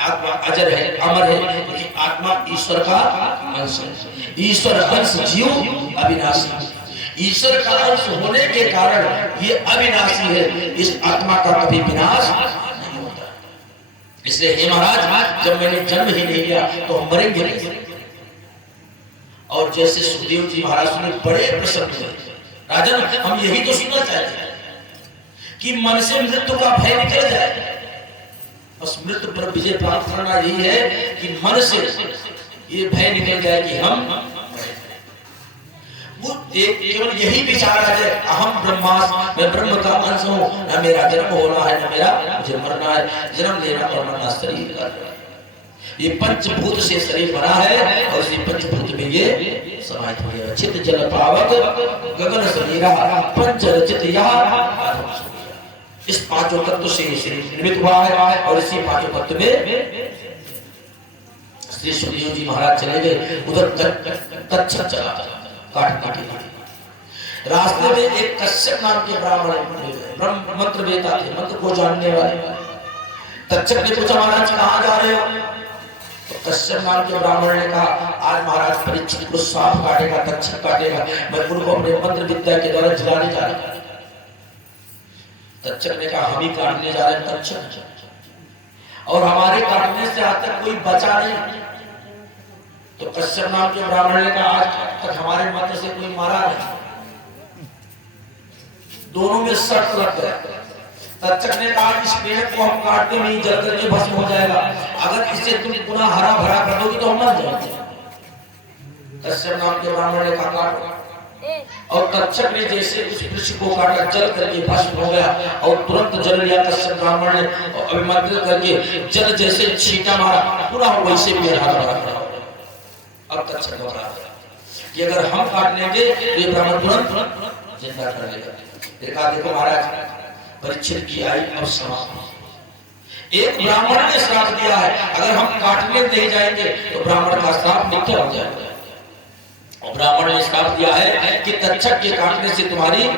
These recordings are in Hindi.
आत्मा अजर है, अमर है, क्योंकि आत्मा ईश्वर का अंश है। ईश्वर अंश जीव अविनाशी। ईश्वर का अंश होने के कारण ये अविनाशी है, इस आत्मा का कभी विनाश नहीं होता। इसलिए हे महाराज, जब मैंने जन्म ही नहीं लिया तो हम मरेंगे नहीं। और जैसे सुखदेव जी महाराज ने बड़े प्रसन्न हुए, राजन हम यही तो सुनना चाहते हैं कि मन से मृत्यु का भय निकल जाए। बस मृत्यु पर विजय प्राप्त करना यही है कि मन से ये भय निकल जाए कि हम वो केवल यही विचार आ जाए, अहम ब्रह्मास्मि, मैं ब्रह्म का अंश हूं, न मेरा जन्म होना है, न मेरा मुझे मरना है, जन्म लेना और मरना शरीर का। ये पंचभूत से शरीर बना है और इसी पंचभूत में ये समाहित हो गया। चित्त जल पावक गगन समीरा पंच रचित यह, इस पांचों तत्व से शरीर निर्मित हुआ है और इसी पांचों तत्व में श्री सुखदेव जी महाराज चले गए। उधर तक्षक चला काटने के लिए। रास्ते में एक कश्यप नाम के ब्राह्मण मंत्र वेता थे, मंत्र को जानने वाले। तक्षक ने पूछा, महाराज कहाँ जा रहे हो? तो कश्यप नाम के ब्राह्मण ने कहा, आज महाराज परीक्षित को सांप काटेगा, तक्षक काटेगा, मैं उनको अपने मंत्र विद्या के द्वारा जिलाने जा रहा हूं। तक्षक ने कहा, हम ही काटने जा रहे हैं तक्षक, और हमारे काटने से आज तक कोई बचा नहीं। तो कश्यप नाम के ब्राह्मण ने कहा, आज तक हमारे मंत्र से कोई मारा नहीं। दोनों में शर्त लग गया। तक्षक ने कहा, इस पेड़ को हम काटते नहीं, जल करके भस्म हो जाएगा, अगर इसे तुम पुनः हरा भरा कर दोगे तो हम मर जाएंगे। कश्यप नाम के ब्राह्मण ने कहा, काटो। और तक्षक ने जैसे उस वृक्ष को काटा, जल करके भस्म हो गया और तुरंत जल लिया कश्यप ब्राह्मण ने, और अभिमंत्रित करके जल जैसे छींटा मारा, पूरा वैसे पेड़ हरा भरा खड़ा हो गया। अब तक्षक घबरा गया कि अगर हम काट लेंगे तो ये ब्राह्मण तुरंत जिंदा कर लेगा। देखा, देखो महाराज, परीक्षित की आयु अब समाप्त। एक ब्राह्मण ने श्राप दिया है, अगर हम काटने नहीं जाएंगे तो ब्राह्मण का श्राप मिथ्या हो जाएगा। और ब्राह्मण ने श्राप दिया है कि तक्षक के काटने से तुम्हारी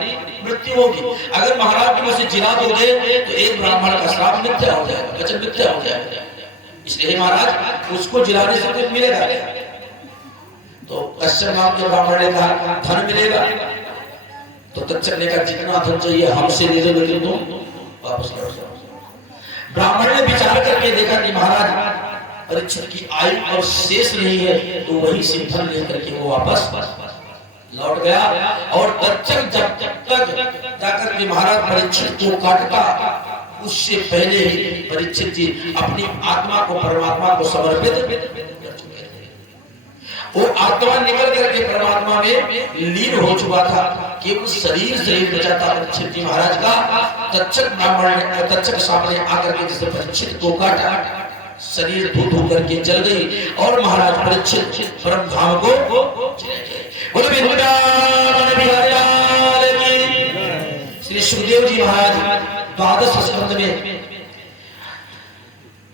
मृत्यु होगी। अगर महाराज तुम उसे जिला दोगे तो एक ब्राह्मण का श्राप मिथ्या हो जाएगा, वचन मिथ्या हो जाएगा। इसलिए महाराज उसको जिलाने से कुछ मिलेगा। तो कश्यप नाम के ब्राह्मण ने कहा, धन मिलेगा? तो तक्षक ने कहा, जितना धन चाहिए हमसे ले लो, लेकिन तुम वापस लौट जाओ। ब्राह्मण ने विचार करके देखा कि महाराज परीक्षित की आयु और शेष नहीं है, तो वही से धन लेकर के वो वापस लौट गया। और तक्षक जब तक जाकर के महाराज परीक्षित को काटता, उससे पहले ही परीक्षित जी अपनी आत्मा को परमात्मा को समर्पित कर चुके थे। वो आत्मा निकल करके परमात्मा में लीन हो चुका था। केवल शरीर बचा था परीक्षित जी महाराज का। तक्षक ब्राह्मण ने, तक्षक सांप ने आकर के जिसे परीक्षित को काटा, शरीर धू धू करके जल गई और महाराज परीक्षित परम धाम को चले गए। श्री सुखदेव जी महाराज द्वादश स्कंद में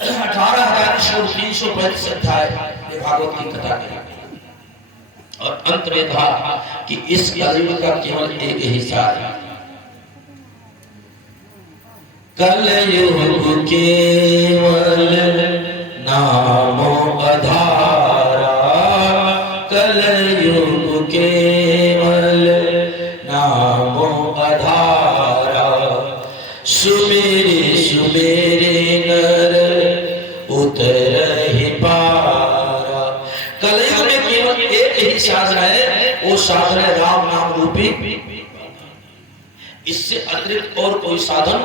18,335 अध्याय भागवत की कथा की, और अंत में था कि इस कलयुग का केवल एक ही सार है। कलयुग केवल नामो अधारा, कलयुग केवल नामो अधारा, सुमेरे सुमेरे नर उतरहि पारा। कलयुग में केवल एक ही साधन है, वो साधन है राम नाम रूपी। इससे अतिरिक्त और कोई साधन